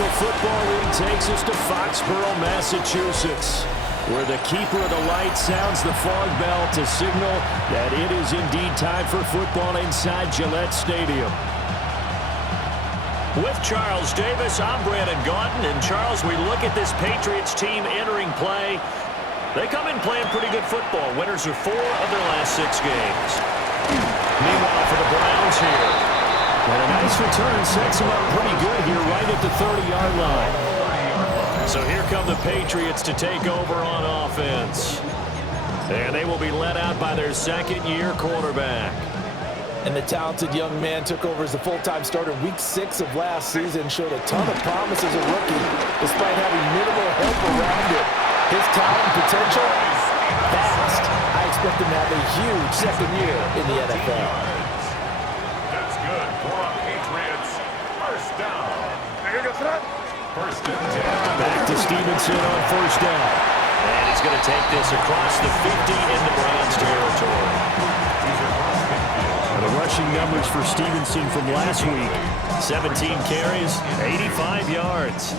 National Football League takes us to Foxborough, Massachusetts, where the keeper of the light sounds the fog bell to signal that it is indeed time for football inside Gillette Stadium. With Charles Davis, I'm Brandon Gaudin. And Charles, we look at this Patriots team entering play. They come in playing pretty good football. Winners of 4 of their last 6 games. Meanwhile, for the Browns here. And a nice return sets them up pretty good here right at the 30-yard line. So here come the Patriots to take over on offense. And they will be led out by their second-year quarterback. And the talented young man took over as a full-time starter week 6 of last season. Showed a ton of promise as a rookie, despite having minimal help around him. His talent and potential, vast. I expect him to have a huge second year in the NFL. That's good for our Patriots. First down. First and 10. Back to Stevenson on first down. And he's going to take this across the 50 into Browns territory. The rushing numbers for Stevenson from last week. 17 carries, 85 yards.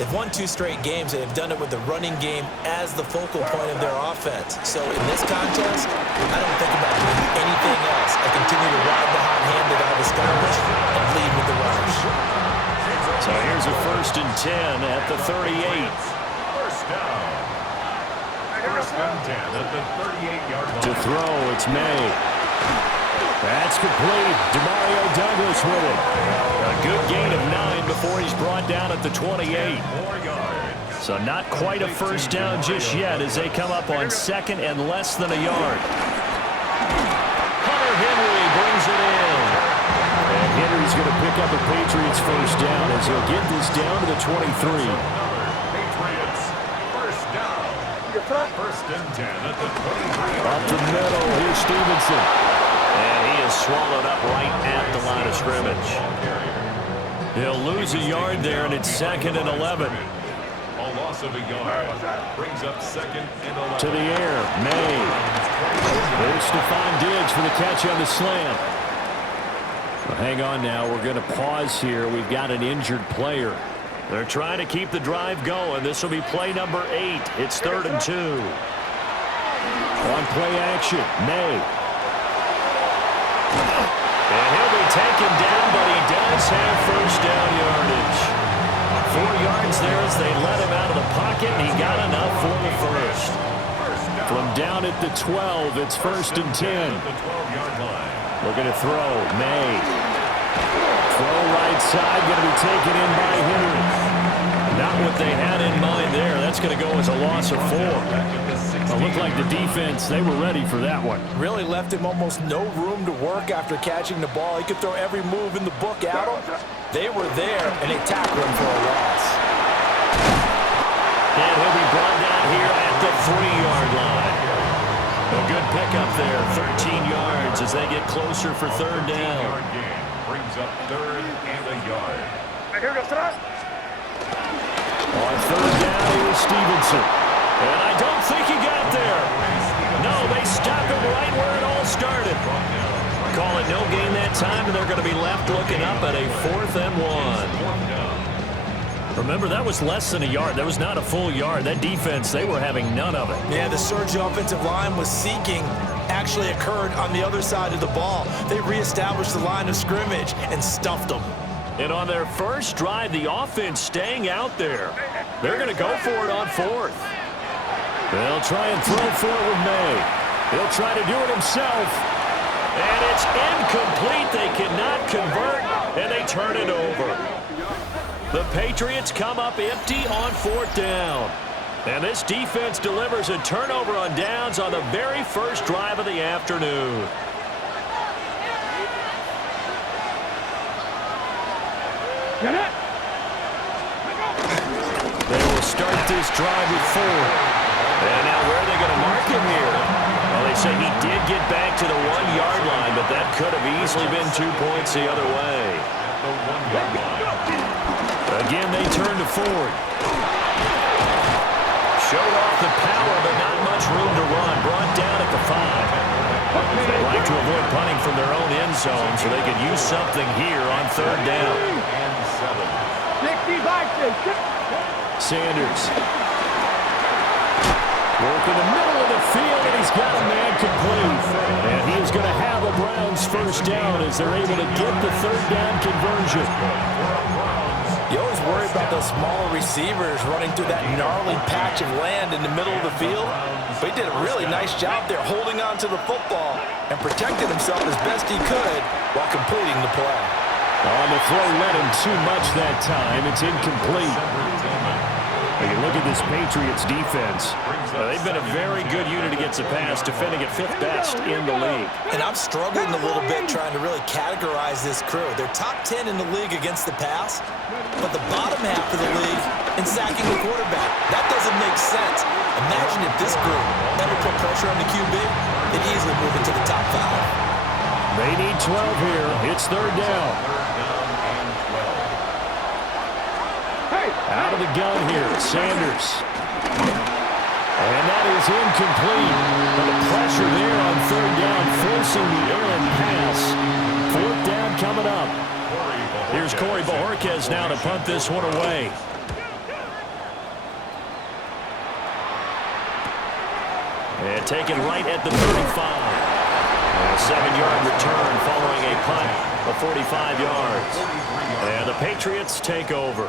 They've won 2 straight games, and they've done it with the running game as the focal point of their offense. So in this contest, I don't think about doing anything else. I continue to ride the hot hand that I've established and lead with the rush. So here's a first and 10 at the 38. First down. First and 10 at the 38-yard line. To throw, it's May. That's complete. Demario Douglas with it. A good gain of 9 before he's brought down at the 28. So not quite a first down just yet as they come up on second and less than a yard. Hunter Henry brings it in. And Henry's going to pick up a Patriots first down as he'll get this down to the 23. Patriots first down. First and 10 at the 23. Up the middle, here's Stevenson. And he is swallowed up right at the line of scrimmage. He'll lose a yard there, and it's second and 11. A loss of a yard brings up second and 11. To the air, May. There's Stephon Diggs for the catch on the slant. Well, hang on now. We're going to pause here. We've got an injured player. They're trying to keep the drive going. This will be play number 8. It's 3rd and 2. On play action, May. And he'll be taken down, but he does have first down yardage. 4 yards there as they let him out of the pocket, and he got enough for the first. From down at the 12, it's 1st and 10. Looking to throw, May. Throw right side, going to be taken in by Henry. Not what they had in mind there. That's going to go as a loss of 4. It looked like the defense, they were ready for that one. Really left him almost no room to work after catching the ball. He could throw every move in the book at him. They were there, and they tackled him for a loss. And he'll be brought down here at the 3-yard line. A good pickup there, 13 yards as they get closer for 3rd down. Brings up 3rd and a yard. On 3rd down, here's Stevenson. And I don't think he got there. No, they stopped him right where it all started. Call it no gain that time, and they're going to be left looking up at a 4th and 1. Remember, that was less than a yard. That was not a full yard. That defense, they were having none of it. Yeah, the surge the offensive line was seeking actually occurred on the other side of the ball. They reestablished the line of scrimmage and stuffed them. And on their first drive, the offense staying out there. They're going to go for it on 4th. They'll try and throw for it with May. He'll try to do it himself. And it's incomplete. They cannot convert, and they turn it over. The Patriots come up empty on 4th down. And this defense delivers a turnover on downs on the very first drive of the afternoon. They will start this drive with 4. And now where are they going to mark him here? Well, they say he did get back to the 1-yard line, but that could have easily been 2 points the other way. Again, they turn to Ford. Showed off the power, but not much room to run. Brought down at the 5. They like to avoid punting from their own end zone so they could use something here on 3rd down. And 7. Sanders. Work in the middle of the field, and he's got a man complete. And he is going to have a Browns first down as they're able to get the third down conversion. You always worry about those smaller receivers running through that gnarly patch of land in the middle of the field. But he did a really nice job there holding on to the football and protected himself as best he could while completing the play. On the throw, led him too much that time. It's incomplete. You look at this Patriots defense. They've been a very good unit against the pass, defending at 5th best in the league. And I'm struggling a little bit trying to really categorize this crew. They're top 10 in the league against the pass, but the bottom half of the league in sacking the quarterback. That doesn't make sense. Imagine if this group ever put pressure on the QB, they'd easily move into the top 5. They need 12 here. It's third down. Out of the gun here, Sanders. And that is incomplete. But the pressure there on third down, forcing the errant pass. Fourth down coming up. Here's Corey Bojorquez now to punt this one away. And taken right at the 35. And a 7-yard return following a punt of 45 yards. And the Patriots take over.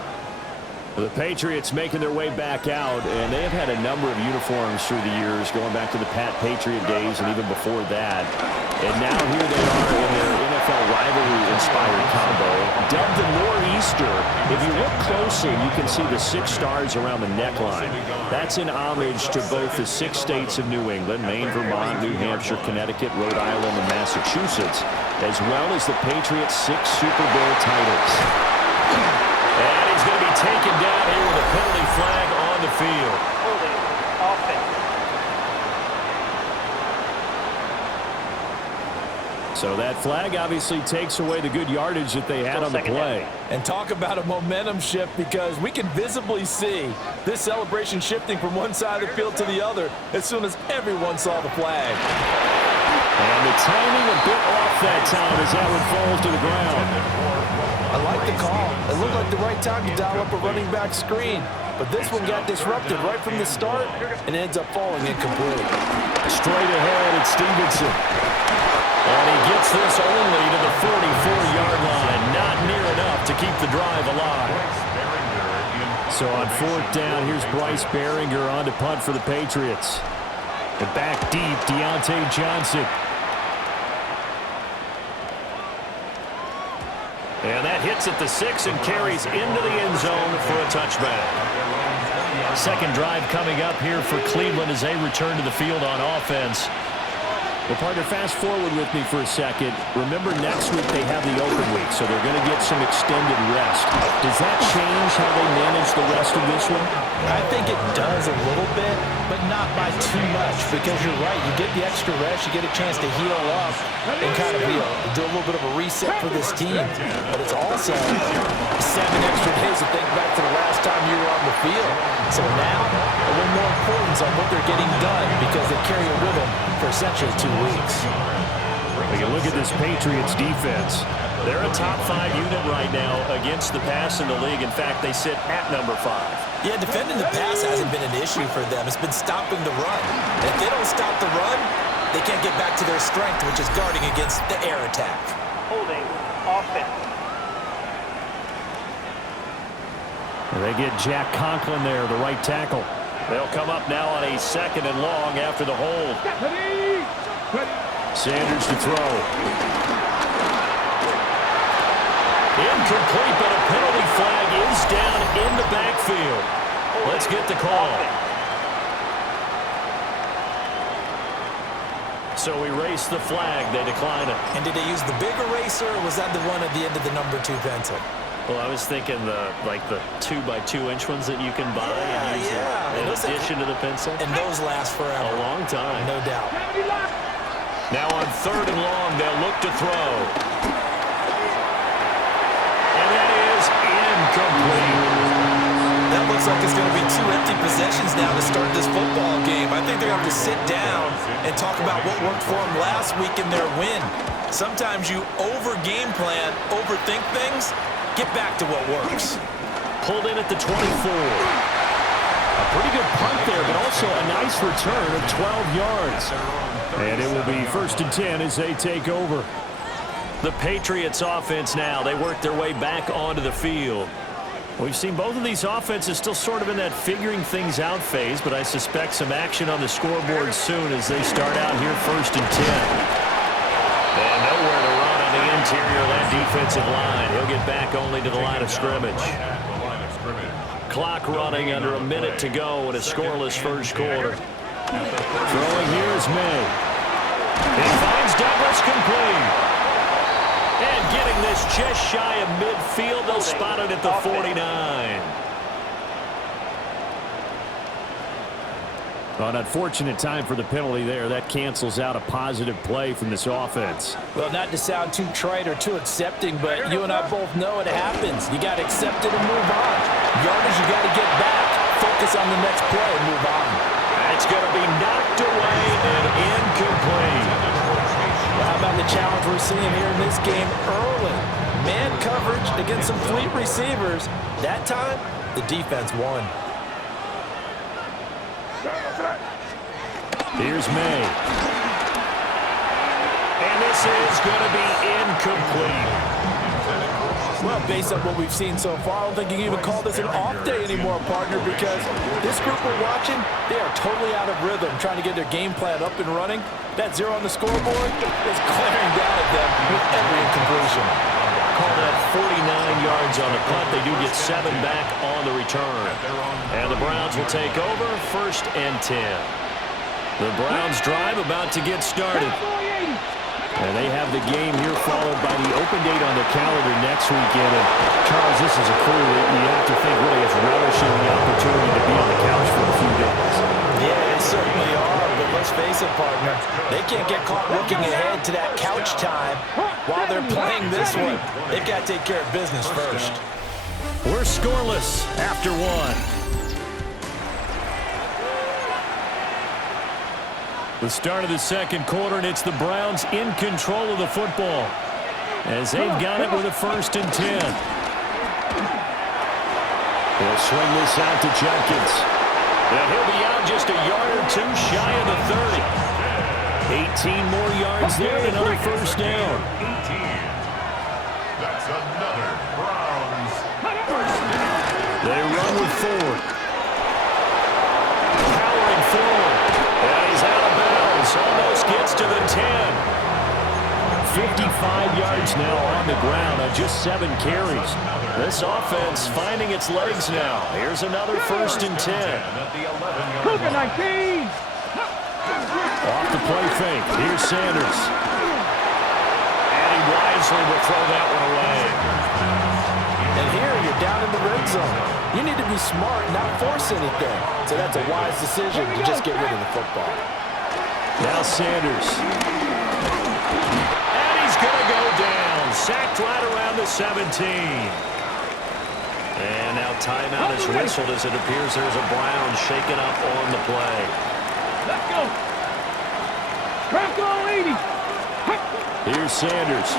The Patriots making their way back out, and they have had a number of uniforms through the years, going back to the Pat Patriot days and even before that. And now here they are in their NFL rivalry-inspired combo, dubbed the Nor'easter. If you look closely, you can see the 6 stars around the neckline. That's in homage to both the 6 states of New England, Maine, Vermont, New Hampshire, Connecticut, Rhode Island, and Massachusetts, as well as the Patriots' 6 Super Bowl titles. And he's going to be taken down here with a penalty flag on the field. Holding offense. So that flag obviously takes away the good yardage that they had on the play. And talk about a momentum shift, because we can visibly see this celebration shifting from one side of the field to the other as soon as everyone saw the flag. And the timing a bit off that time as that one falls to the ground. I like the call. It looked like the right time to dial up a running back screen. But this one got disrupted right from the start and ends up falling incomplete. Straight ahead, it's Stevenson. And he gets this only to the 44-yard line. Not near enough to keep the drive alive. So on fourth down, here's Bryce Behringer on to punt for the Patriots. And back deep, Deontay Johnson. And that hits at the 6 and carries into the end zone for a touchback. Second drive coming up here for Cleveland as they return to the field on offense. Well, partner, fast forward with me for a second. Remember, next week they have the open week, so they're going to get some extended rest. Does that change how they manage the rest of this one? I think it does a little bit, but not by too much, because you're right. You get the extra rest, you get a chance to heal up and kind of do a little bit of a reset for this team. But it's also 7 extra days to think back to the last time you were on the field. So now, a little more importance on what they're getting done, because they carry it with them for essentially 2 weeks. When you look at this Patriots defense, they're a top 5 unit right now against the pass in the league. In fact, they sit at number 5. Yeah, defending the pass hasn't been an issue for them. It's been stopping the run. And if they don't stop the run, they can't get back to their strength, which is guarding against the air attack. Holding offense. And they get Jack Conklin there, the right tackle. They'll come up now on a 2nd and long after the hold. Sanders to throw. Incomplete, but a penalty flag is down in the backfield. Let's get the call. So erase the flag. They decline it. And did they use the big eraser, or was that the one at the end of the number 2 pencil? Well, I was thinking the 2x2-inch ones that you can buy and use in addition to the pencil. And those last forever. A long time. No doubt. Now on 3rd and long, they'll look to throw. And that is incomplete. That looks like it's going to be 2 empty possessions now to start this football game. I think they're going to have to sit down and talk about what worked for them last week in their win. Sometimes you over-game plan, overthink things. Get back to what works. pulled in at the 24. A pretty good punt there, but also a nice return of 12 yards. And it will be 1st and 10 as they take over. The Patriots offense now, they work their way back onto the field. We've seen both of these offenses still sort of in that figuring things out phase, but I suspect some action on the scoreboard soon as they start out here 1st and 10. And nowhere to run on the interior of that defensive line. He'll get back only to the line of scrimmage. Clock running under a minute to go in a scoreless first quarter. Throwing here is May. He finds Douglas complete. And getting this just shy of midfield, they'll spot it at the 49. Well, an unfortunate time for the penalty there. That cancels out a positive play from this offense. Well, not to sound too trite or too accepting, but you and I both know it happens. You got to accept it and move on. Yardage, you got to get back. Focus on the next play and move on. That's going to be knocked away and incomplete. Well, how about the challenge we're seeing here in this game early? Man coverage against some fleet receivers. That time, the defense won. Here's May. And this is going to be incomplete. Well, based on what we've seen so far, I don't think you can even call this an off day anymore, partner, because this group we're watching, they are totally out of rhythm, trying to get their game plan up and running. That 0 on the scoreboard is glaring down at them with every incompletion. Call that 49 yards on the punt. They do get 7 back on the return. And the Browns will take over 1st and 10. The Browns drive about to get started. And they have the game here followed by the open date on the calendar next weekend. And Charles, this is a crew that you have to think really is relishing the opportunity to be on the couch for a few days. Yeah, they certainly are, but let's face it, partner. They can't get caught looking ahead to that couch time while they're playing this one. They've got to take care of business first. We're scoreless after 1. The start of the second quarter, and it's the Browns in control of the football as they've got it with a 1st and 10. They'll swing this out to Jenkins. And he'll be out just a yard or 2 shy of the 30. 18 more yards there and another 1st down. 18. That's another Browns 1st down. They run with Ford. Powering forward. And he's out of bounds. Almost gets to the 10. 55 yards now on the ground on just 7 carries. This offense finding its legs now. Here's another 1st and 10. Cougar 19. Off the play fake. Here's Sanders. And he wisely will throw that one away. And here you're down in the red zone. You need to be smart, not force anything. So that's a wise decision to just get rid of the football. Now Sanders. And he's going to go down. Sacked right around the 17. And now timeout is whistled as it appears there's a Brown shaken up on the play. Let's go. Bronco 80. Here's Sanders.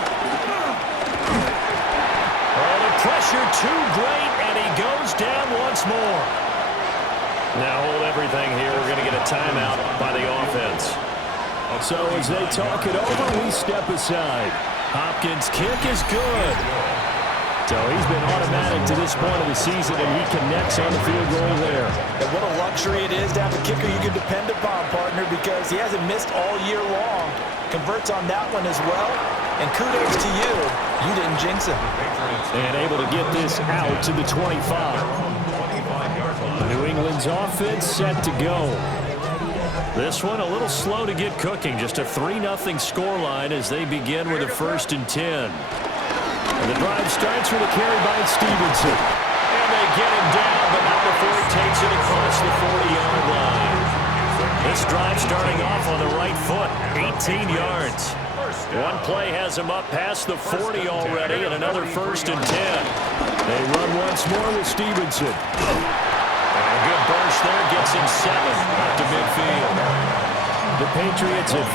Oh, the pressure too great, and he goes down once more. Now hold everything here. We're going to get a timeout by the offense. So as they talk it over, we step aside. Hopkins' kick is good. So he's been automatic to this point of the season, and he connects on the field goal there. And what a luxury it is to have a kicker you can depend upon, partner, because he hasn't missed all year long. Converts on that one as well. And kudos to you. You didn't jinx him. And able to get this out to the 25. New England's offense set to go. This one a little slow to get cooking. Just a 3-0 scoreline as they begin with a 1st and 10. And the drive starts with a carry by Stevenson. And they get him down, but not before he takes it across the 40-yard line. This drive starting off on the right foot, 18 yards. One play has him up past the 40 already, and another 1st and 10. They run once more with Stevenson. And a good burst there gets him 7 up to midfield. The Patriots at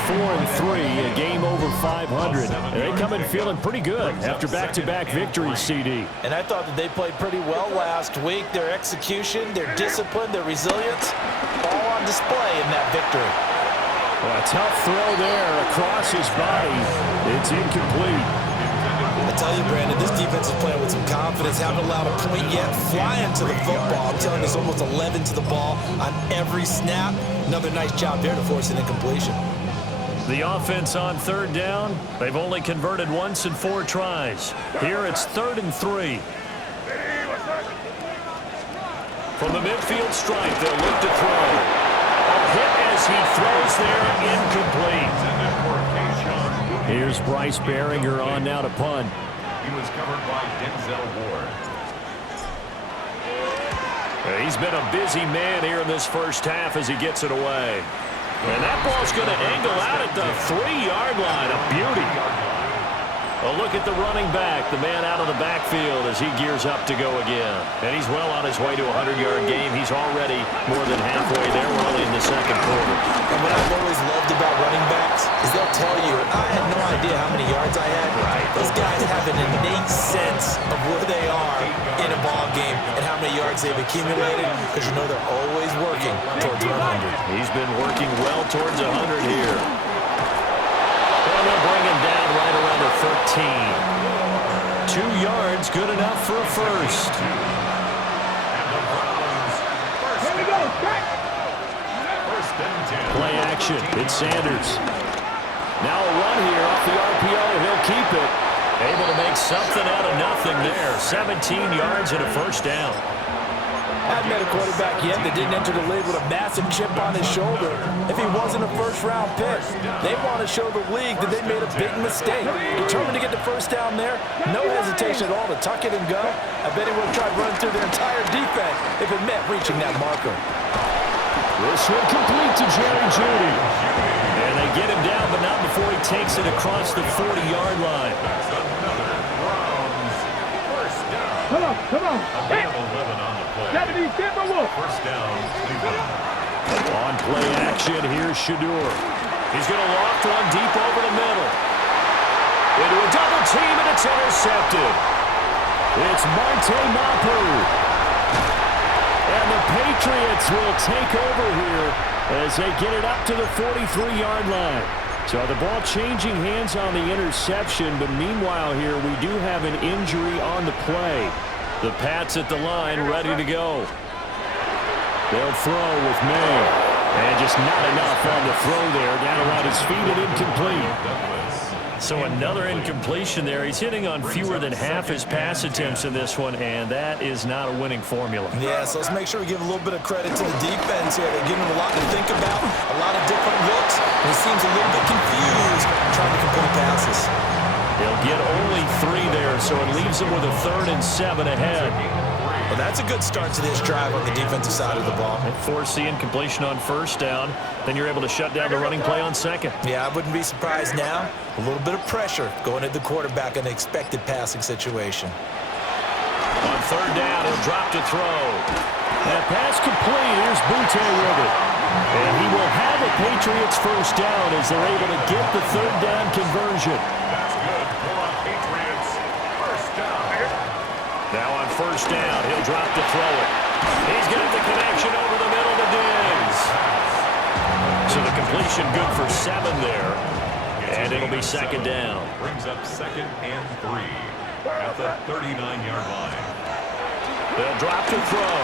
4-3, a game over 500. And they come in feeling pretty good after back-to-back victories, CD. And I thought that they played pretty well last week. Their execution, their discipline, their resilience, all on display in that victory. Well, a tough throw there across his body. It's incomplete. I tell you, Brandon, this defense is playing with some confidence. Haven't allowed a point yet. Flying to the football. I'm telling you, there's almost 11 to the ball on every snap. Another nice job there to force an incompletion. The offense on third down. They've only converted once in 4 tries. Here it's 3rd and 3. From the midfield stripe, they'll look to throw. A hit as he throws there, incomplete. Here's Bryce Behringer on now to punt. He was covered by Denzel Ward. He's been a busy man here in this first half as he gets it away. And that ball's going to angle out at the 3-yard line. A beauty. A look at the running back, the man out of the backfield as he gears up to go again. And he's well on his way to a 100-yard game. He's already more than halfway there. We're only in the second quarter. And what I've always loved about running backs is they'll tell you, I had no idea how many yards I had. Right. Those guys have an innate sense of where they are in a ball game and how many yards they've accumulated, because you know they're always working towards 100. He's been working well towards 100 here. And they'll bring him down right around the 13. 2 yards, good enough for a first. Here we go, back. Play action. It's Sanders. Now a run here off the RPO. He'll keep it. Able to make something out of nothing there. 17 yards and a first down. I haven't met a quarterback yet that didn't enter the league with a massive chip on his shoulder if he wasn't a first-round pick. They want to show the league that they made a big mistake. Determined to get the first down there, no hesitation at all to tuck it and go. I bet he would have tried running through their entire defense if it meant reaching that marker. This one complete to Jerry Jeudy. And they get him down, but not before he takes it across the 40-yard line. Come on, come on. Hey. 70 Timberwolves. First down, Cleveland. On play action, here's Shadur. He's going to loft one deep over the middle. Into a double team, and it's intercepted. It's Monte Mapu. And the Patriots will take over here as they get it up to the 43-yard line. So the ball changing hands on the interception, but meanwhile here we do have an injury on the play. The Pats at the line ready to go. They'll throw with May. And just not enough on the throw there. Down around his feet and incomplete. So another incompletion there. He's hitting on fewer than half his pass attempts in this one, and that is not a winning formula. Yeah, so let's make sure we give a little bit of credit to the defense here. They're giving him a lot to think about, a lot of different looks, and he seems a little bit confused trying to complete passes. He'll get only 3 there, so it leaves him with a 3rd and 7 ahead. Well, that's a good start to this drive on the defensive side of the ball. Force the incompletion on first down. Then you're able to shut down the running play on second. Yeah, I wouldn't be surprised now. A little bit of pressure going at the quarterback in an expected passing situation. On third down, he'll drop to throw. That pass complete. Here's Butte with it. And he will have a Patriots first down as they're able to get the 3rd down conversion. That's good for Patriots. First down. Now on first down, he'll drop to throw it. He's got the connection over the middle to Diggs. So the completion good for 7 there. And it'll be second down. Brings up 2nd and 3 at the 39-yard line. They'll drop to throw.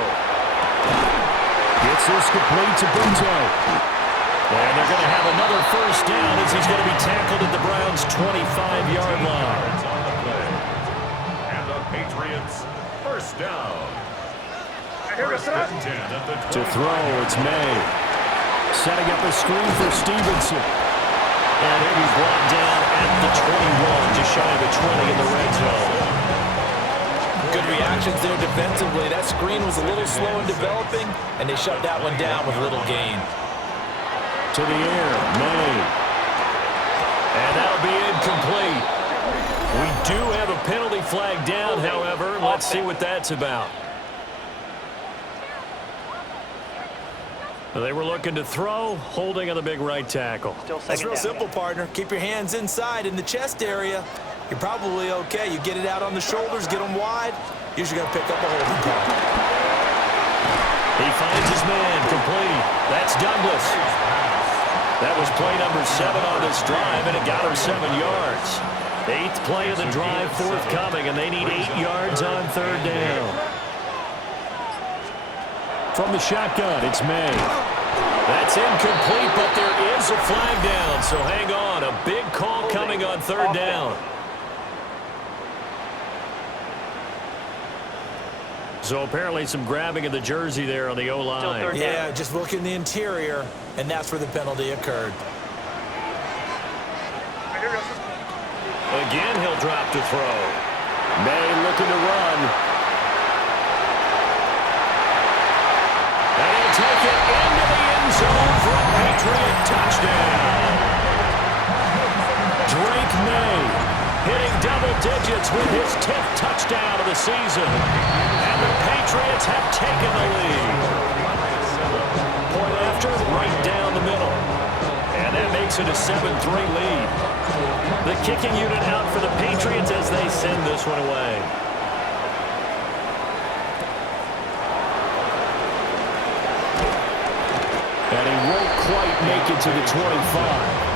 Gets this complete to Butte. And they're going to have another first down as he's going to be tackled at the Browns' 25-yard line. On the play. And the Patriots first down. First and 10 at the 20. To throw, it's May. Setting up a screen for Stevenson. And he'll be brought down at the 21, just shy of the 20 in the red zone. Good reactions there defensively. That screen was a little slow in developing, and they shut that one down with little gain. To the air, May. And that'll be incomplete. We do have a penalty flag down, however. Let's see what that's about. They were looking to throw, holding on the big right tackle. That's real simple, partner. Keep your hands inside in the chest area. You're probably okay. You get it out on the shoulders, get them wide. Usually going to pick up a holding call. He finds his man, complete. That's Douglas. That was play number 7 on this drive, and it got him 7 yards. 8th play of the drive forthcoming, and they need 8 yards on 3rd down. From the shotgun, it's May. That's incomplete, but there is a flag down, so hang on. A big call coming on 3rd down. So apparently some grabbing of the jersey there on the O-line. Yeah, just look in the interior, and that's where the penalty occurred. Again, he'll drop to throw. May looking to run. And he'll take it into the end zone for a Patriot touchdown. Drake May hitting double digits with his 10th touchdown of the season. And the Patriots have taken the lead. Point after, right down the middle. And that makes it a 7-3 lead. The kicking unit out for the Patriots as they send this one away. And he won't quite make it to the 25.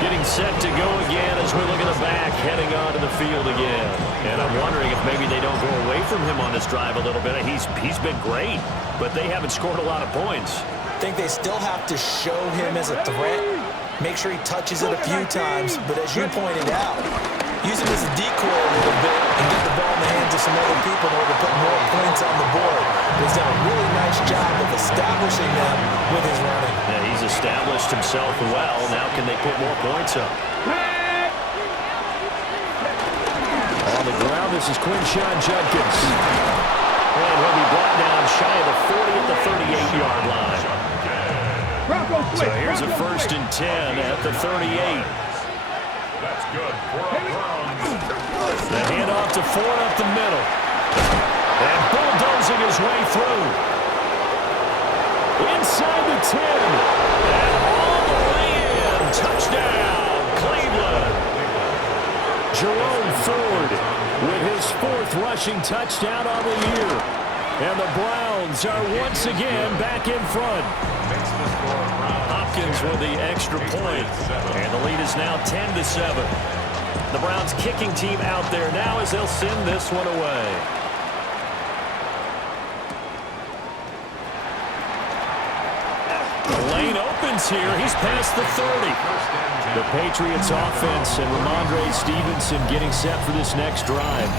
Getting set to go again as we look at the back, heading onto the field again. And I'm wondering if maybe they don't go away from him on this drive a little bit. He's been great, but they haven't scored a lot of points. I think they still have to show him as a threat. Make sure he touches it a few times, but as you pointed out, use him as a decoy a little bit and get the ball in the hands of some other people in order to put more points on the board. He's done a really nice job of establishing them with his running. Yeah, he's established himself well. Now can they put more points up? On the ground, this is Quinshawn Judkins. And he'll be brought down shy of the 40 at the 38-yard line. So here's a 1st and 10 at the 38. That's good for a Browns. The handoff to Ford up the middle. And bulldozing his way through. Inside the 10. And all the way in. Touchdown, Cleveland. Jerome Ford with his 4th rushing touchdown on the year. And the Browns are once again back in front. Hopkins with the extra point. And the lead is now 10-7. The Browns kicking team out there now as they'll send this one away. The lane opens here. He's past the 30. The Patriots offense and Ramondre Stevenson getting set for this next drive.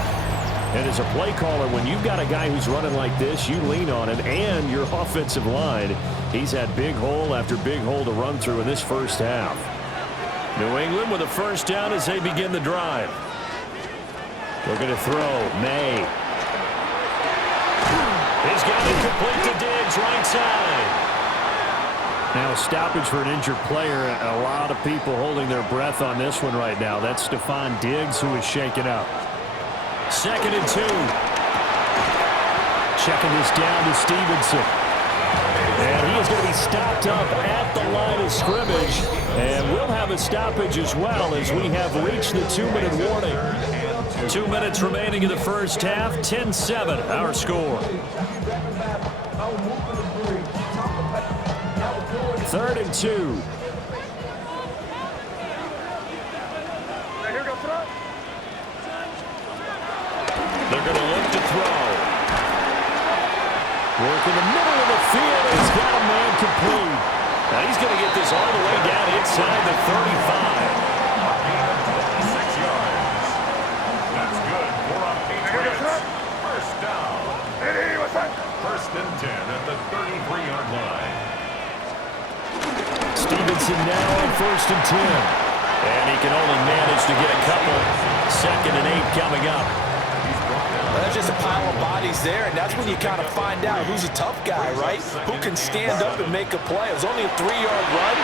And as a play caller, when you've got a guy who's running like this, you lean on him and your offensive line. He's had big hole after big hole to run through in this first half. New England with a 1st down as they begin the drive. Looking to throw. May. He's got it complete to Diggs, right side. Now a stoppage for an injured player. A lot of people holding their breath on this one right now. That's Stephon Diggs who is shaken up. 2nd and 2. Checking this down to Stevenson. And he is going to be stopped up at the line of scrimmage. And we'll have a stoppage as well as we have reached the 2-minute warning. 2 minutes remaining in the first half. 10-7, our score. 3rd and 2. They're going to look to throw. Work in the middle of the field. He's got a man complete. Now he's going to get this all the way down inside the 35. 6 yards. That's good for a Patriots. 1st down. 1st and 10 at the 33-yard line. Stevenson now on 1st and 10. And he can only manage to get a couple. 2nd and 8 coming up. There's just a pile of bodies there, and that's when you kind of find out who's a tough guy, right? Who can stand up and make a play. It was only a 3-yard run,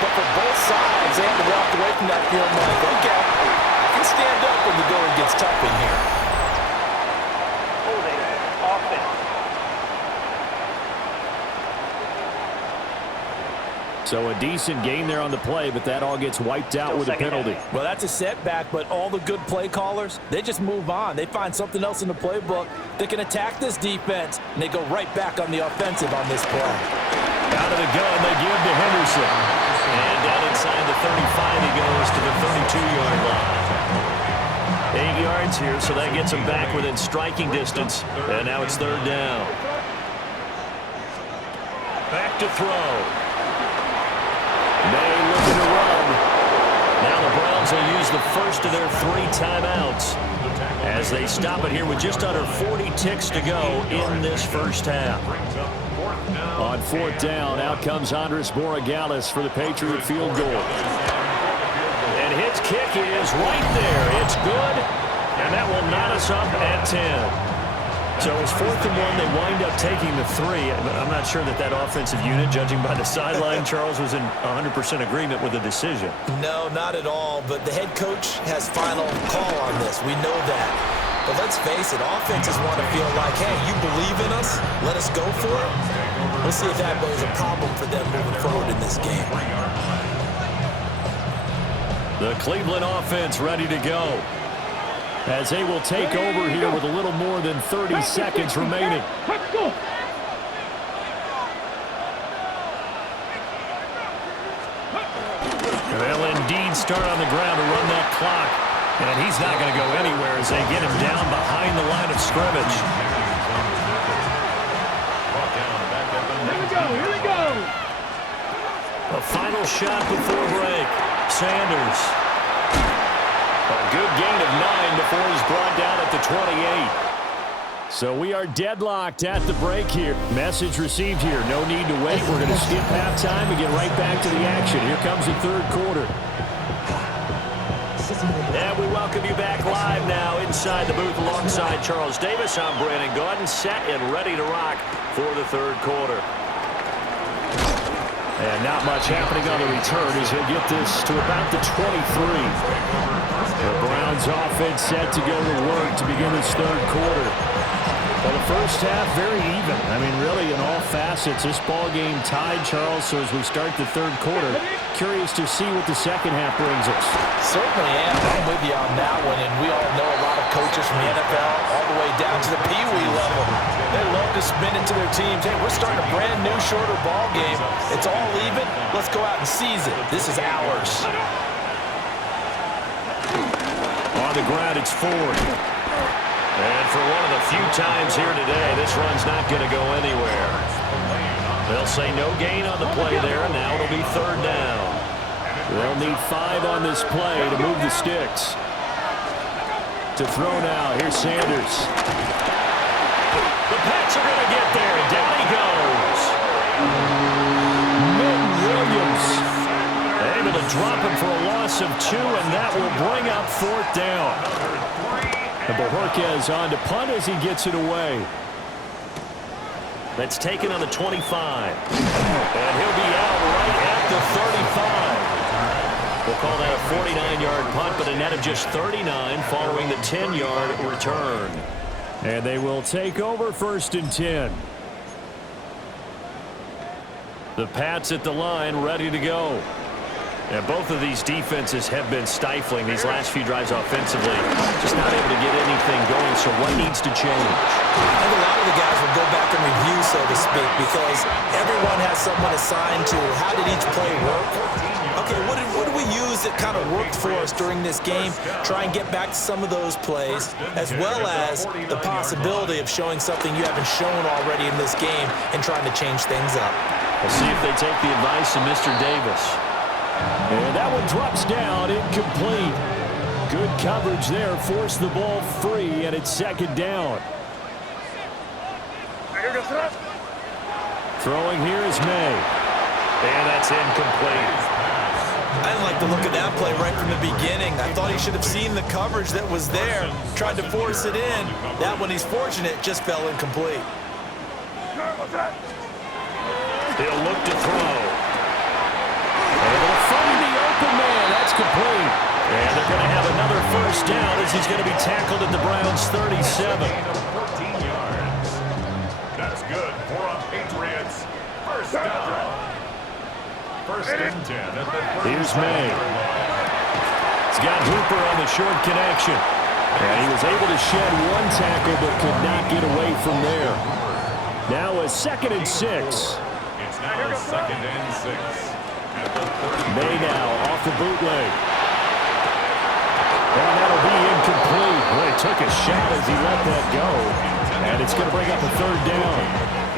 but for both sides, they had to walk away from that field like, okay, I can stand up when the going gets tough in here. Holding offense. So a decent gain there on the play, but that all gets wiped out with a penalty. Well, that's a setback, but all the good play callers, they just move on. They find something else in the playbook that can attack this defense, and they go right back on the offensive on this play. Out of the gun, they give to Henderson. And down inside the 35, he goes to the 32-yard line. 8 yards here, so that gets him back within striking distance. And now it's third down. Back to throw. May looking to run. Now the Browns will use the first of their 3 timeouts as they stop it here with just under 40 ticks to go in this first half. On fourth down, out comes Andres Borregales for the Patriot field goal. And his kick is right there. It's good, and that will knot us up at 10. So it's 4th and 1. They wind up taking the 3. I'm not sure that offensive unit, judging by the sideline, Charles, was in 100% agreement with the decision. No, not at all. But the head coach has final call on this. We know that. But let's face it, offenses want to feel like, hey, you believe in us? Let us go for it. We'll see if that is a problem for them moving forward in this game. The Cleveland offense ready to go, as they will take over here with a little more than 30 seconds remaining. They'll indeed start on the ground to run that clock. And he's not going to go anywhere as they get him down behind the line of scrimmage. Here we go. A final shot before break. Sanders. A good gain of 9 before he's brought down at the 28. So we are deadlocked at the break here. Message received here. No need to wait. We're going to skip halftime and get right back to the action. Here comes the third quarter. And we welcome you back live now inside the booth alongside Charles Davis. I'm Brandon Gaudin, set and ready to rock for the third quarter. And not much happening on the return as he'll get this to about the 23. The Browns offense set to go to work to begin this third quarter. Well, the first half, very even. I mean, really, in all facets, this ball game tied, Charles. So as we start the third quarter, curious to see what the second half brings us. Certainly am. I'm with you on that one. And we all know a lot of coaches from the NFL all the way down to the Pee-wee level. They love to spin it to their teams. Hey, we're starting a brand new, shorter ball game. It's all even. Let's go out and seize it. This is ours. On the ground, it's Ford. And for one of the few times here today, this run's not going to go anywhere. They'll say no gain on the play there, and now it'll be third down. They'll need 5 on this play to move the sticks. To throw now, here's Sanders. The Pats are going to get there, and down he goes. Milton Williams able to drop him for a loss of 2, and that will bring up fourth down. And Bojorquez on to punt as he gets it away. That's taken on the 25. And he'll be out right at the 35. We'll call that a 49-yard punt, but a net of just 39 following the 10-yard return. And they will take over 1st and 10. The Pats at the line ready to go. And both of these defenses have been stifling these last few drives offensively. Just not able to get anything going, so what needs to change? I think a lot of the guys will go back and review, so to speak, because everyone has someone assigned to how did each play work. Okay, what did we use that kind of worked for us during this game? Try and get back to some of those plays, as well as the possibility of showing something you haven't shown already in this game and trying to change things up. We'll see if they take the advice of Mr. Davis. And that one drops down, incomplete. Good coverage there, forced the ball free, and it's second down. Throwing here is May. And that's incomplete. I didn't like the look of that play right from the beginning. I thought he should have seen the coverage that was there, tried to force it in. That one, he's fortunate, just fell incomplete. He'll look to throw. Able to find the open man. That's complete. And they're going to have another first down as he's going to be tackled at the Browns' 37. 14 yards. That's good for a Patriots. First down. First and 10 at the Here's May. He's got Hooper on the short connection. And he was able to shed one tackle but could not get away from there. Now a 2nd and 6. It's now 2nd and 6 at the 30. May now off the bootleg. And that'll be incomplete. Well, he took a shot as he let that go. And it's going to bring up a 3rd down.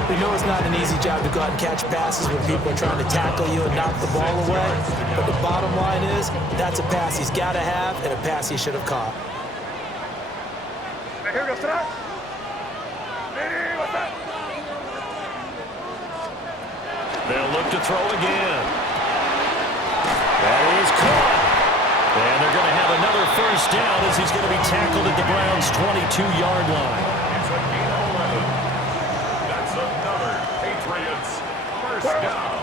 We know it's not an easy job to go out and catch passes when people are trying to tackle you and knock the ball away. But the bottom line is, that's a pass he's got to have and a pass he should have caught. They'll look to throw again. That is caught. And they're going to have another 1st down as he's going to be tackled at the Browns' 22-yard line. It's a gain of 11. That's another Patriots 1st down.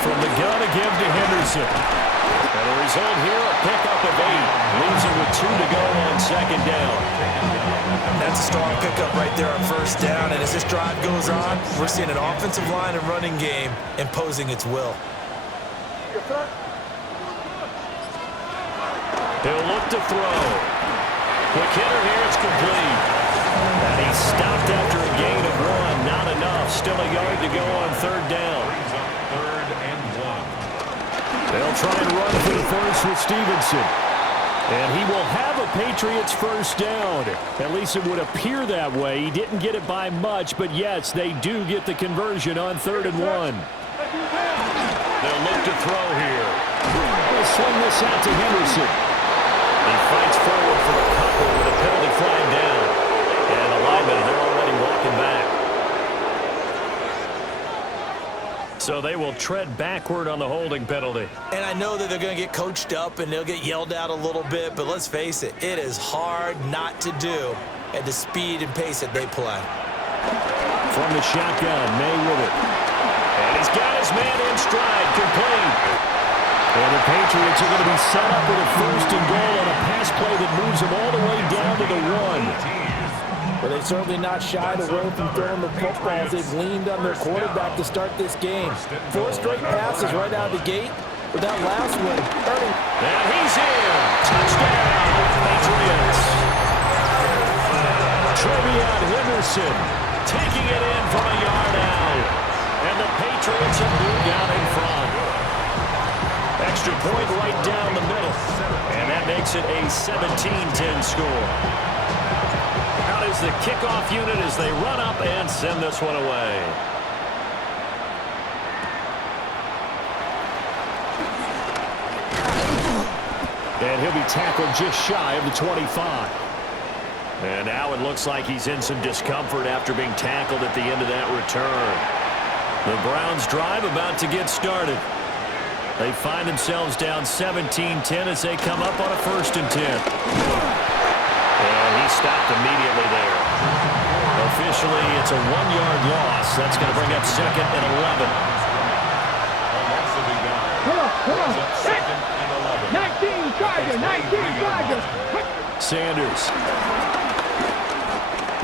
From the gun again to Henderson. And the result here, a pickup of 8. Leaves it with 2 to go on 2nd down. That's a strong pickup right there on 1st down. And as this drive goes on, we're seeing an offensive line and running game imposing its will. He'll look to throw. Quick hitter here, it's complete. And he stopped after a gain of 1. Not enough. Still a yard to go on 3rd down. Brings up 3rd and 1. They'll try and run for the first with Stevenson. And he will have a Patriots 1st down. At least it would appear that way. He didn't get it by much, but yes, they do get the conversion on 3rd and 1. They'll look to throw here. They'll swing this out to Henderson. He fights forward for a couple with a penalty flag down. And the linemen, they're already walking back. So they will tread backward on the holding penalty. And I know that they're going to get coached up and they'll get yelled at a little bit, but let's face it, it is hard not to do at the speed and pace that they play. From the shotgun, May with it. And he's got his man in stride, complete. And the Patriots are going to be set up with a 1st and goal on a pass play that moves them all the way down to the 1. But they've certainly not shied away from throwing the football as they've leaned on their quarterback to start this game. 4 straight passes right out of the gate, with that last one earning. And he's in. Touchdown, Patriots. Trevion Henderson taking it in from a yard out. And the Patriots have moved out in front. Extra point right down the middle. And that makes it a 17-10 score. Out is the kickoff unit as they run up and send this one away. And he'll be tackled just shy of the 25. And now it looks like he's in some discomfort after being tackled at the end of that return. The Browns drive about to get started. They find themselves down 17-10 as they come up on a 1st and 10. And he stopped immediately there. Officially, it's a 1-yard loss. That's going to bring up 2nd and 11. Come on. 2nd and 11. 19 Charger. Sanders.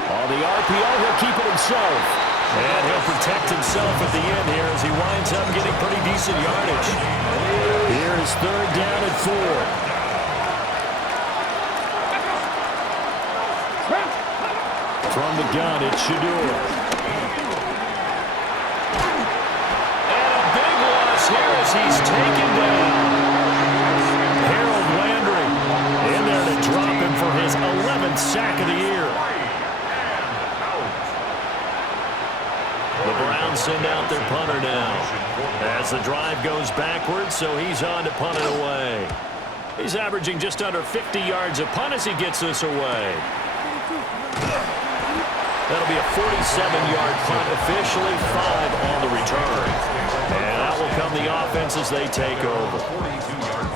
On the RPO, he'll keep it himself. And he'll protect himself at the end here as he winds up getting pretty decent yardage. Here is 3rd down and 4. From the gun, it's Shador. And a big loss here as he's taken down. Harold Landry in there to drop him for his 11th sack of the year. The Browns send out their punter now as the drive goes backwards, so he's on to punt it away. He's averaging just under 50 yards a punt as he gets this away. That'll be a 47-yard punt, officially 5 on the return. And out will come the offense as they take over.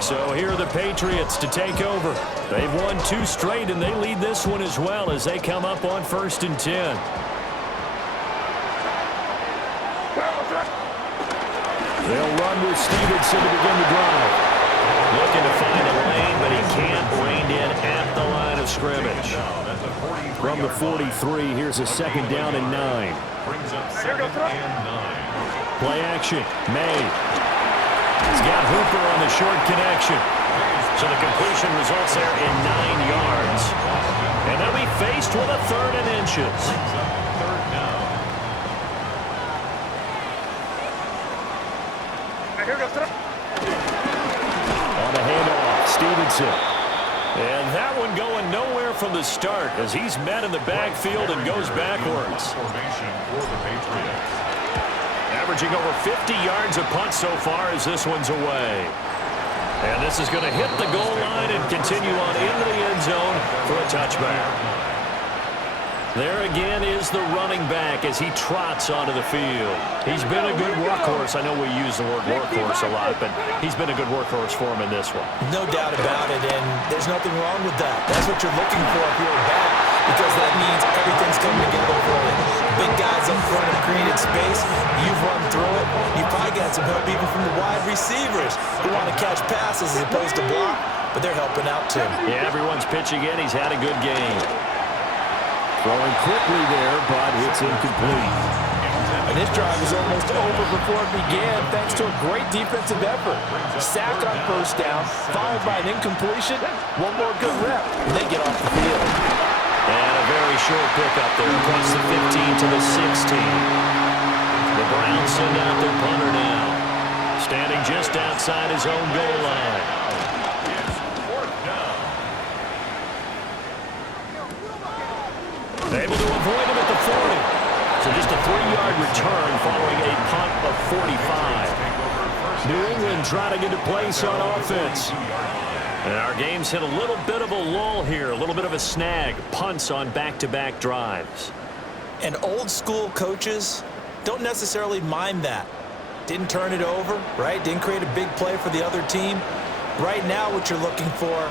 So here are the Patriots to take over. They've won 2 straight, and they lead this one as well as they come up on 1st and 10. They'll run with Stevenson to begin the drive. Looking to find a lane, but he can't. Reined in at the line of scrimmage. From the 43, here's a 2nd down and 9. Brings up 2nd and 9. Play action. May. He's got Hooper on the short connection. So the completion results there in 9 yards. And they'll be faced with a 3rd and inches. Third down. On the handoff, Stevenson. And that one going nowhere from the start as he's met in the backfield and goes backwards. Formation for the Patriots. Averaging over 50 yards a punt so far as this one's away. And this is going to hit the goal line and continue on into the end zone for a touchback. There again is the running back as he trots onto the field. He's been a good workhorse. I know we use the word workhorse a lot, but he's been a good workhorse for him in this one. No doubt about it, and there's nothing wrong with that. That's what you're looking for if you're back, because that means everything's coming together for you. Big guys up front have created space. You've run through it. You probably got some help even from the wide receivers who want to catch passes as opposed to block, but they're helping out too. Yeah, everyone's pitching in. He's had a good game. Throwing quickly there, but it's incomplete. And this drive is almost over before it began thanks to a great defensive effort. Sack on first down, followed by an incompletion. One more good rep, and they get off the field. And a very short pickup there across the 15 to the 16. The Browns send out their punter now, standing just outside his own goal line. Able to avoid him at the 40. So just a 3-yard return following a punt of 45. New England trying to get a place on offense. And our game's hit a little bit of a lull here, a little bit of a snag. Punts on back-to-back drives. And old school coaches don't necessarily mind that. Didn't turn it over, right? Didn't create a big play for the other team. Right now what you're looking for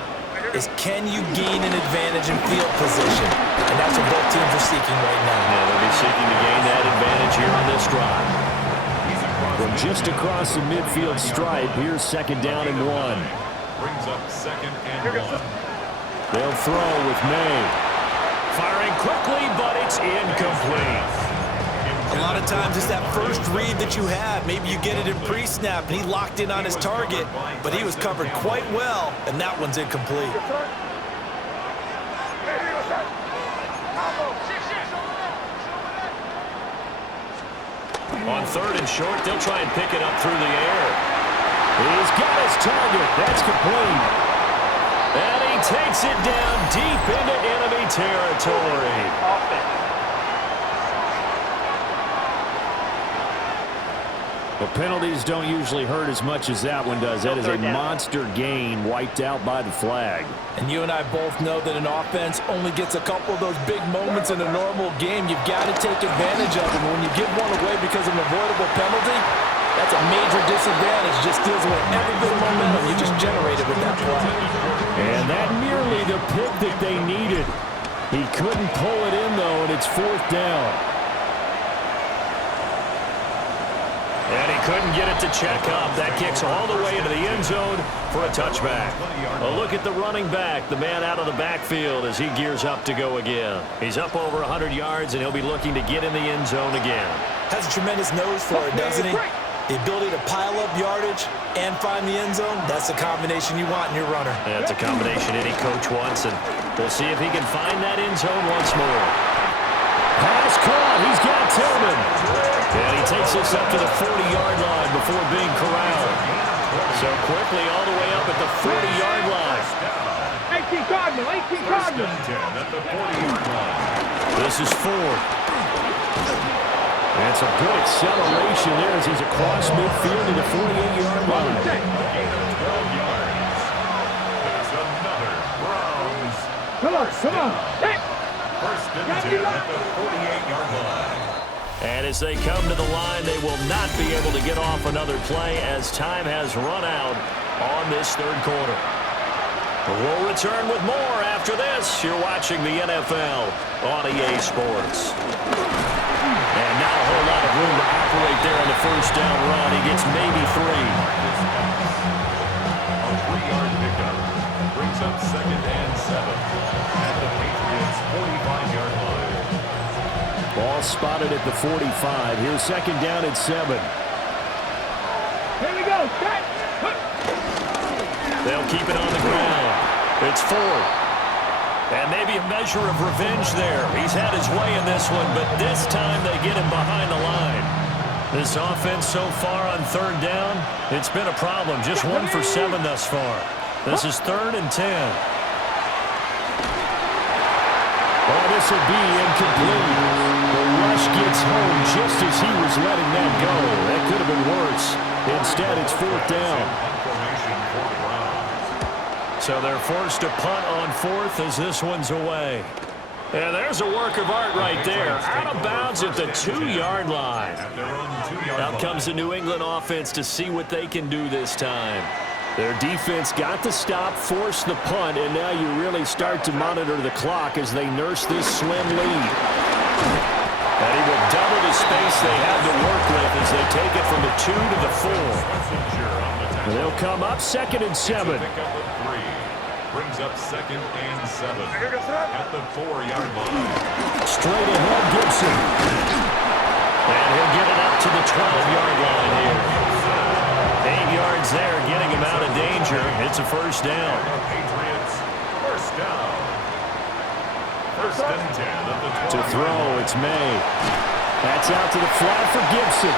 is can you gain an advantage in field position? And that's what both teams are seeking right now. Yeah, they'll be seeking to gain that advantage here on this drive. From just across the midfield stripe, here's 2nd down and 1. Brings up 2nd and 1. They'll throw with May. Firing quickly, but it's incomplete. A lot of times it's that first read that you have. Maybe you get it in pre-snap, and he locked in on his target, but he was covered quite well, and that one's incomplete. On 3rd and short, they'll try and pick it up through the air. He's got his target. That's complete. And he takes it down deep into enemy territory. The penalties don't usually hurt as much as that one does. That is a monster gain wiped out by the flag. And you and I both know that an offense only gets a couple of those big moments in a normal game. You've got to take advantage of them. When you give one away because of an avoidable penalty, that's a major disadvantage. Just steals away every bit of momentum you just generated with that play. And that nearly the pick that they needed. He couldn't pull it in, though, and it's 4th down. And he couldn't get it to check up. That kicks all the way into the end zone for a touchback. A look at the running back, the man out of the backfield as he gears up to go again. He's up over 100 yards, and he'll be looking to get in the end zone again. Has a tremendous nose for it, doesn't he? The ability to pile up yardage and find the end zone, that's the combination you want in your runner. That's a combination any coach wants, and we'll see if he can find that end zone once more. Pass caught. He's got Tillman. And he takes this up to the 40-yard line before being corralled. So quickly all the way up at the 40-yard line. 18 Cardinal, 18 Cardinal. At the 40-yard line. This is 4th. And some good acceleration there as he's across midfield to the 48-yard line. Gain of 12 yards. There's another Browns. Come on. Hey. 1st and 10 at the 48-yard line. And as they come to the line, they will not be able to get off another play as time has run out on this 3rd quarter. We'll return with more after this. You're watching the NFL on EA Sports. And not a whole lot of room to operate there on the 1st down run. He gets maybe 3. A 3-yard pickup brings up 2nd and 7 at the Patriots' 45-yard line. Ball spotted at the 45. Here's 2nd down and 7. Here we go. Cut. They'll keep it on the ground. It's Ford. And maybe a measure of revenge there. He's had his way in this one, but this time they get him behind the line. This offense so far on third down, it's been a problem. Just 1 for 7 thus far. This is 3rd and 10. Oh, this will be incomplete. The rush gets home just as he was letting that go. That could have been worse. Instead, it's 4th down. So they're forced to punt on 4th as this one's away. And there's a work of art right there. Out of bounds at the 2-yard line. Out comes the New England offense to see what they can do this time. Their defense got the stop, forced the punt, and now you really start to monitor the clock as they nurse this slim lead. And he will double the space they have to work with as they take it from the 2 to the 4. They'll come up 2nd and 7. Brings up 2nd and 7 at the 4-yard line. Straight ahead, Gibson. And he'll get it up to the 12-yard line here. 8 yards there, getting him out of danger. It's a 1st down. Patriots, 1st down. 1st and 10 at the 12. To throw, it's May. That's out to the flat for Gibson.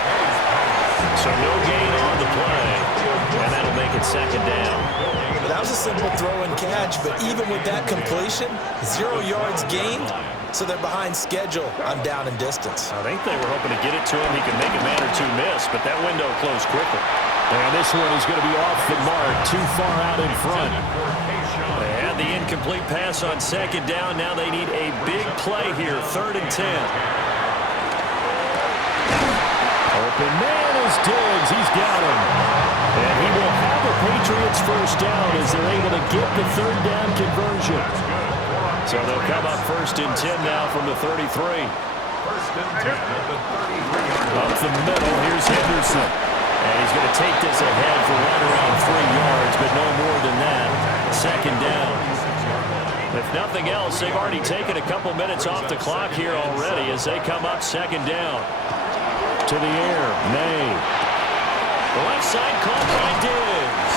So no gain on the play, and that'll make it 2nd down. That was a simple throw and catch, but even with that completion, 0 yards gained, so they're behind schedule on down and distance. I think they were hoping to get it to him. He could make a man or two miss, but that window closed quickly. And this one is going to be off the mark, too far out in front. They had the incomplete pass on 2nd down. Now they need a big play here, 3rd and 10. Open man is Diggs. He's got him. And he will have a Patriots 1st down as they're able to get the 3rd down conversion. So they'll come up 1st and 10 now from the 33. 1st and 10 at the 33-yard line. Up the middle, here's Henderson. And he's going to take this ahead for right around 3 yards, but no more than that. 2nd down. If nothing else, they've already taken a couple minutes off the clock here already as they come up 2nd down. To the air, May. The left side caught by Diggs.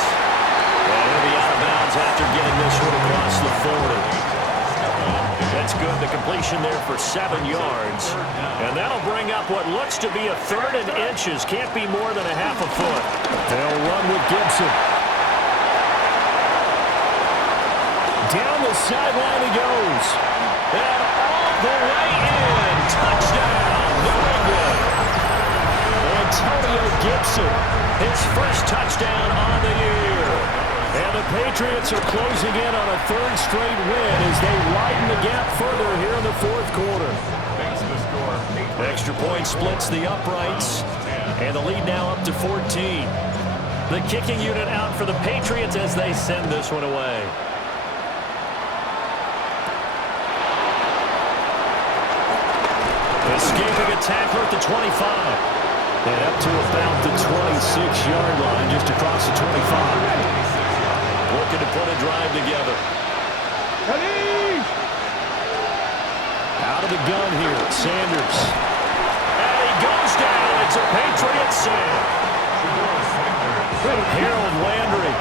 And he'll be out of bounds after getting this one across the 40. That's good. The completion there for 7 yards. And that'll bring up what looks to be a 3rd and inches. Can't be more than a half a foot. They'll run with Gibson. Down the sideline he goes. And all the way in. Touchdown, New England. Antonio Gibson. His first touchdown on the year. And the Patriots are closing in on a 3rd straight win as they widen the gap further here in the 4th quarter. Extra point splits the uprights. And the lead now up to 14. The kicking unit out for the Patriots as they send this one away. Escaping a tackler at the 25. And up to about the 26-yard line, just across the 25. Looking to put a drive together. Out of the gun here, Sanders. And he goes down. It's a Patriot sack. Harold Landry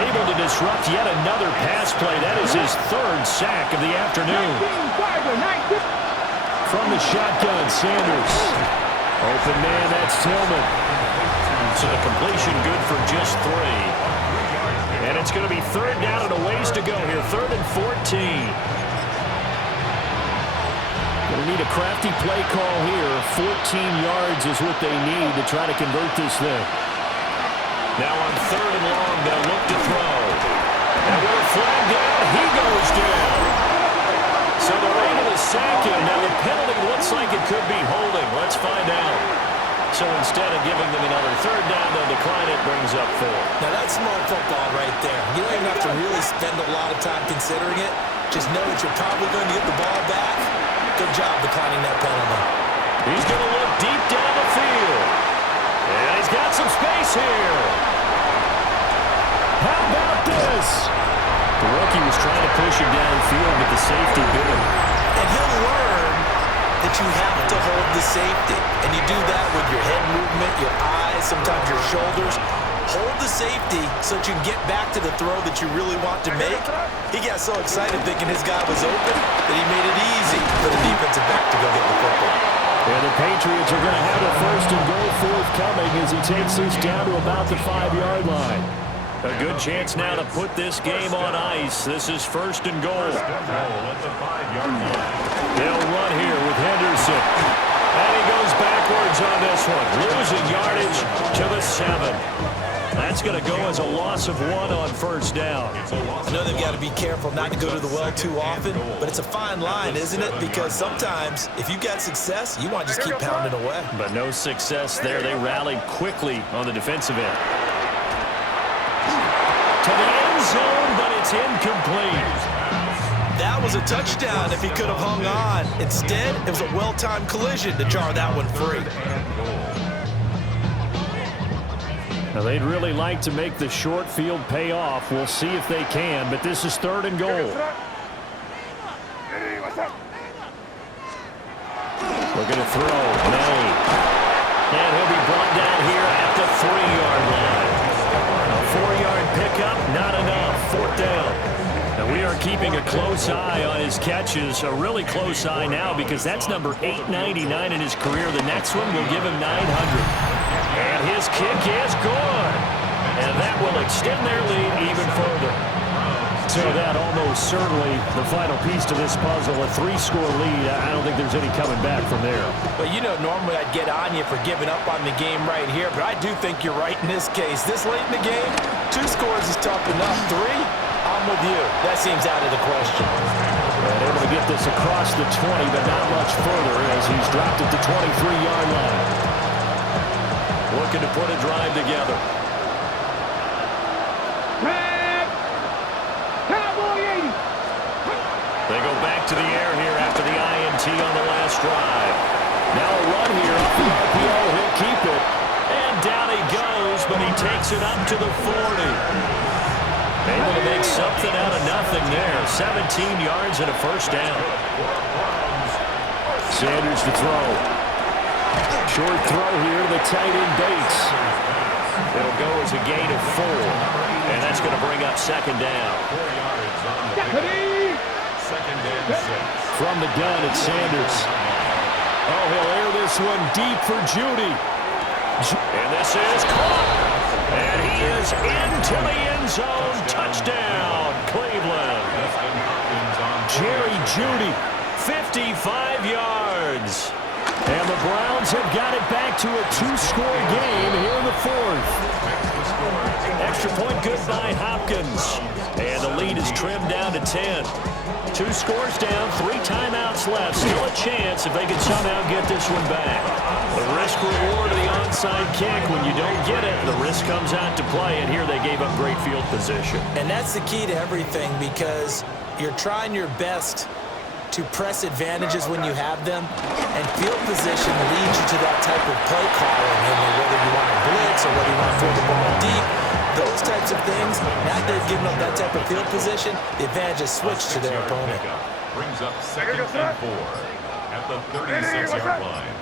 able to disrupt yet another pass play. That is his 3rd sack of the afternoon. From the shotgun, Sanders. Open man, that's Tillman. So the completion good for just 3. And it's going to be 3rd down and a ways to go here. 3rd and 14. Going to need a crafty play call here. 14 yards is what they need to try to convert this thing. Now on 3rd and long, they'll look to throw. And with a flag down, he goes down. So they're able to sack him. Now the penalty looks like it could be holding. Let's find out. So instead of giving them another 3rd down, they'll decline it, brings up 4. Now that's smart football right there. You don't even have to really spend a lot of time considering it. Just know that you're probably going to get the ball back. Good job declining that penalty. He's going to look deep down the field. And he's got some space here. How about this? The rookie was trying to push him downfield, but the safety bit him. And he'll learn that you have to hold the safety. And you do that with your head movement, your eyes, sometimes your shoulders. hold the safety so that you can get back to the throw that you really want to make. He got so excited thinking his guy was open that he made it easy for the defensive back to go get the football. And the Patriots are going to have a first and goal forthcoming as he takes this down to about the 5-yard line. A good chance now to put this game on ice. This is first and goal. At the 5-yard line. They'll run here with Henderson. And he goes backwards on this one. Losing yardage to the 7. That's going to go as a loss of 1 on first down. I know they've got to be careful not to go to the well too often, but it's a fine line, isn't it? Because sometimes if you got success, you want to just keep pounding away. But no success there. They rallied quickly on the defensive end. To the end zone, but it's incomplete. That was a touchdown if he could have hung on. Instead, it was a well-timed collision to jar that one free. Now, they'd really like to make the short field pay off. We'll see if they can, but this is third and goal. Looking to throw. May. And he'll be brought down here at the 3-yard line. A 4-yard pickup, not enough. Fourth down. Now, we are keeping a close eye on his catches, a really close eye now because that's number 899 in his career. The next one will give him 900. And his kick is good. And that will extend their lead even further. So that almost certainly the final piece to this puzzle, a 3-score lead. I don't think there's any coming back from there. But you know, normally I'd get on you for giving up on the game right here, but I do think you're right in this case. This late in the game, 2 scores is tough enough. 3, I'm with you. That seems out of the question. And able to get this across the 20, but not much further as he's dropped at the 23-yard line. Looking to put a drive together. They go back to the air here after the INT on the last drive. Now a run here off the RPO. He'll keep it. And down he goes, but he takes it up to the 40. Able to make something out of nothing there. 17 yards and a first down. Sanders to throw. Short throw here to the tight end Bates. It'll go as a gain of 4. And that's going to bring up second down. 4 yards on the pickup. Second and 6. From the gun, it's Sanders. Oh, he'll air this one deep for Judy. And this is caught. And he is into the end zone. Touchdown, Cleveland. Jerry Judy, 55 yards. And the Browns have got it back to a 2-score game here in the 4th. Extra point good by Hopkins. And the lead is trimmed down to 10. 2 scores down, 3 timeouts left. Still a chance if they can somehow get this one back. The risk reward of the onside kick. When you don't get it, the risk comes out to play. And here they gave up great field position. And that's the key to everything because you're trying your best to press advantages when you have them, and field position leads you to that type of play calling, whether you want to blitz or whether you want to throw the ball deep, those types of things. Now they've given up that type of field position, the advantage is switched to their opponent. Brings up second and 4 at the 36-yard line.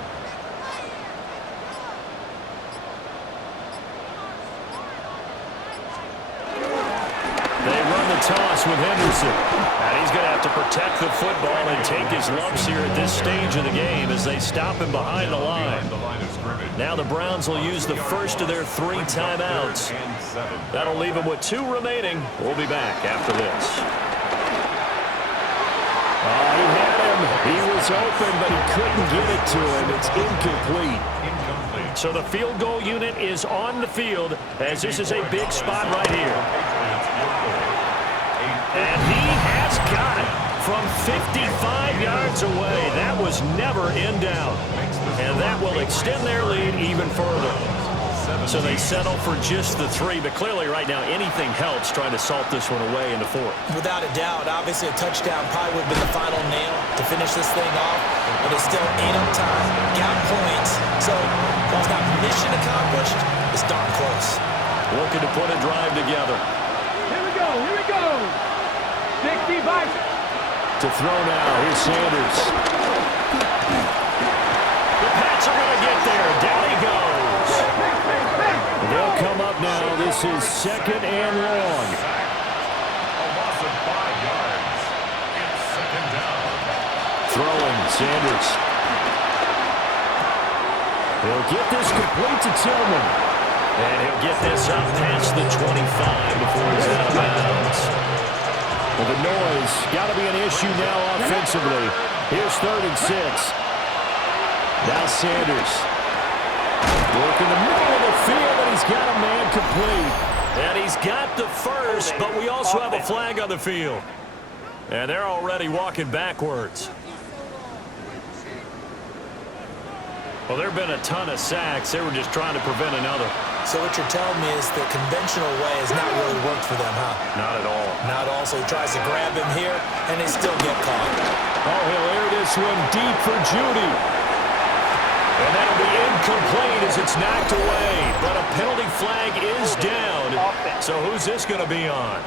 They run the toss with Henderson. And he's going to have to protect the football and take his lumps here at this stage of the game as they stop him behind the line. Now the Browns will use the first of their 3 timeouts. That'll leave them with 2 remaining. We'll be back after this. Oh, he had him. He was open, but he couldn't get it to him. It's incomplete. So the field goal unit is on the field as this is a big spot right here. And he has got it from 55 yards away. That was never in doubt. And that will extend their lead even further. So they settle for just the 3, but clearly right now anything helps trying to salt this one away in the 4th. Without a doubt, obviously a touchdown probably would have been the final nail to finish this thing off, but it's still 8 on time, got points. So while it's not mission accomplished, it's darn close. Looking to put a drive together. Here we go, here we go. 65. To throw now, here's Sanders. The Pats are going to get there. Down he goes. They'll come up now. This This is 2nd and long. A loss of 5 yards. It's 2nd down. Throwing, Sanders. He'll get this complete to Tillman. And he'll get this up past the 25 before he's out of bounds. Well, the noise got to be an issue now offensively. Here's 3rd and 6. Now Sanders. Work in the middle of the field, and he's got a man complete. And he's got the first, but we also have a flag on the field. And they're already walking backwards. Well, there have been a ton of sacks. They were just trying to prevent another. So what you're telling me is the conventional way has not really worked for them, huh? Not at all. Not all. So he tries to grab him here, and they still get caught. Oh, he'll air this one deep for Judy. And that'll be incomplete as it's knocked away. But a penalty flag is down. So who's this going to be on?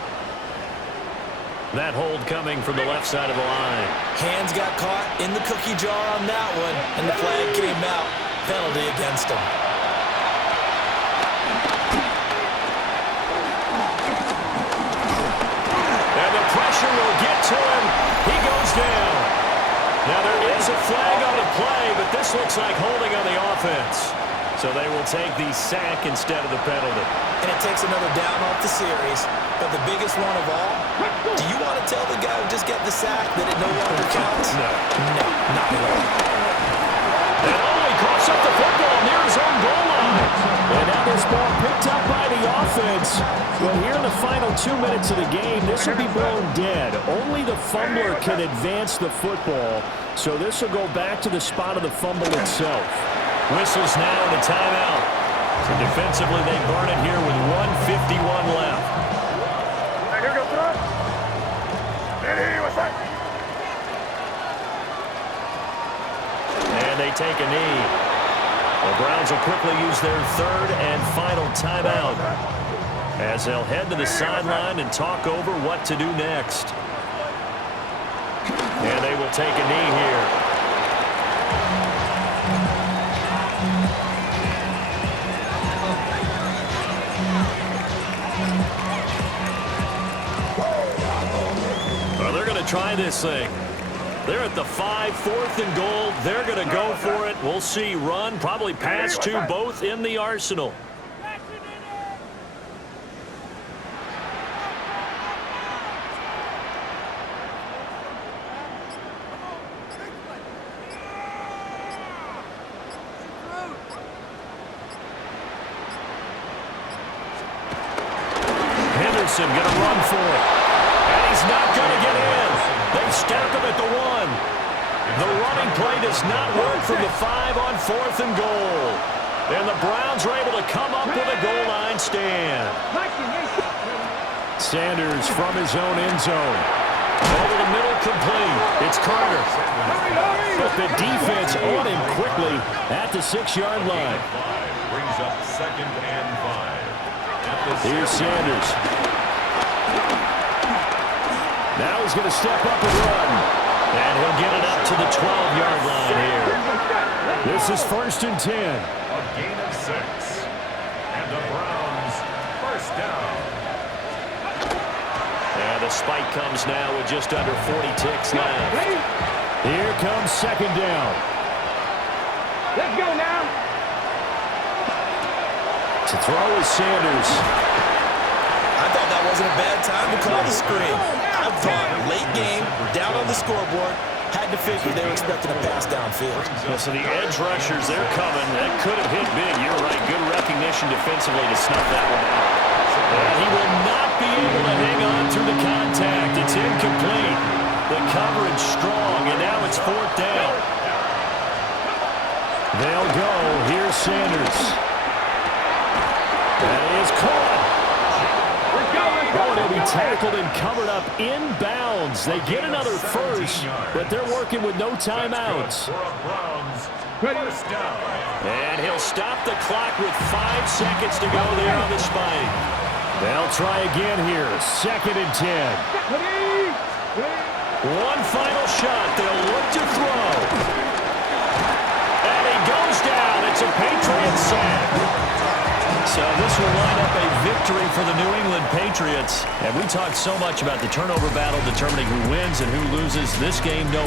That hold coming from the left side of the line. Hands got caught in the cookie jar on that one, and the flag came out. Penalty against him. And the pressure will get to him. He goes down. Now there is a flag on the play, but this looks like holding on the offense. So they will take the sack instead of the penalty. And it takes another down off the series. But the biggest one of all, do you want to tell the guy who just got the sack that it no longer counts? No. No, not at all. And only coughs up the football near his own goal line. And now this ball picked up by the offense. Well, here in the final 2 minutes of the game, this will be blown dead. Only the fumbler can advance the football. So this will go back to the spot of the fumble itself. Whistles now and a timeout. So defensively, they burn it here with 1:51 left. Here goes throw. What's that? And they take a knee. The Browns will quickly use their 3rd and final timeout as they'll head to the sideline and talk over what to do next. And they will take a knee here. Well, they're going to try this thing. They're at the 5, 4th and goal. They're going to go for it. We'll see. Run, probably pass to both in the arsenal. Henderson going to run for it. And he's not going to get in. They stop him at the 1. The running play does not work from the 5 on 4th and goal. And the Browns are able to come up with a goal line stand. Sanders from his own end zone. Over the middle, complete. It's Carter. But the defense on him quickly at the 6-yard line. Brings up 2nd and 5. Here's Sanders. Now he's going to step up and run. And he'll get it up to the 12-yard line here. This is 1st and 10. A gain of 6. And the Browns, 1st down. And the spike comes now with just under 40 ticks left. Here comes 2nd down. Let's go now. To throw is Sanders. I thought that wasn't a bad time to call the screen. I thought late game, down on the scoreboard, had to figure they were expecting a pass downfield. Yeah, so the edge rushers, they're coming. That could have hit big. You're right. Good recognition defensively to snuff that one out. And he will not be able to hang on through the contact. It's incomplete. The coverage strong, and now it's 4th down. They'll go. Here's Sanders. That is caught. Oh, and he'll be tackled and covered up inbounds. They get another first, but they're working with no timeouts. And he'll stop the clock with 5 seconds to go there on the spike. They'll try again here. 2nd and 10. One final shot. They'll look to throw. And he goes down. It's a Patriots sack. So this will line up a victory for the New England Patriots. And we talked so much about the turnover battle determining who wins and who loses. This game, no